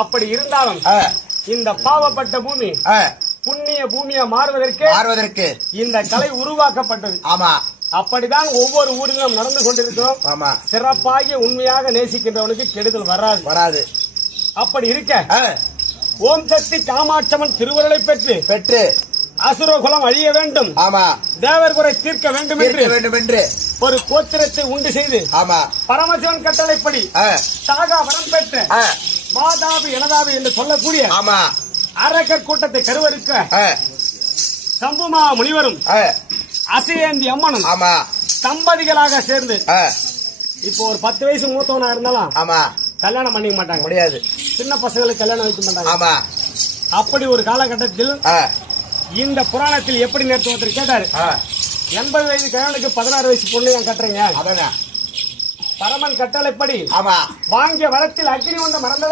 அப்படி இருந்தாலும் இந்த பாவப்பட்ட பூமி புண்ணிய பூமியா மாறுவதற்கு இந்த கலை உருவாக்கப்பட்டது. ஆமா, அப்படிதான் ஒவ்வொரு ஊரிலும் நடந்து கொண்டிருக்கிறோம். ஆமா, சிறப்பாக உண்மையாக நேசிக்கின்றவனுக்கு கெடுதல் வராது. அப்படி இருக்க ஓம் சக்தி காமாட்சம்மன் திருவருளை பெற்று அசுரகுலம் அழிய வேண்டும், ஆமா, தேவர் குறை தீர்க்க வேண்டும் என்று ஒரு கோத்திரத்தை உண்டு செய்து, ஆமா, பரமசிவன் கட்டளைப்படி சாகா வரம் பெற்ற மாதாபி எனதாபி என்று சொல்லக்கூடிய, ஆமா, அரக்கர் கூட்டத்தை கருவறுக்க சம்புமா முனிவரும் அசையேந்தி அம்மனும், ஆமா, தம்பதிகளாக சேர்ந்து இப்போ ஒரு 10 வயசு மூத்தவனா இருந்தாலும், ஆமா, கல்யாணம் பண்ணிக்க மாட்டாங்க, முடியாது. சின்ன பசங்களுக்கு கல்யாணம் வைக்க மாட்டாங்க. ஆமா, அப்படி ஒரு காலகட்டத்தில் இந்த புராணத்தில் எப்படி நேற்று ஒருத்தர் கேட்டாரு, 80 வயது கல்யாணுக்கு 16 வயசு பொண்ணு ஏன் கட்டுறீங்க? பரமன் கட்டளைப்படி ஆமா, வாங்கிய வரத்தில் அக்னி ஒன்று மறந்ததா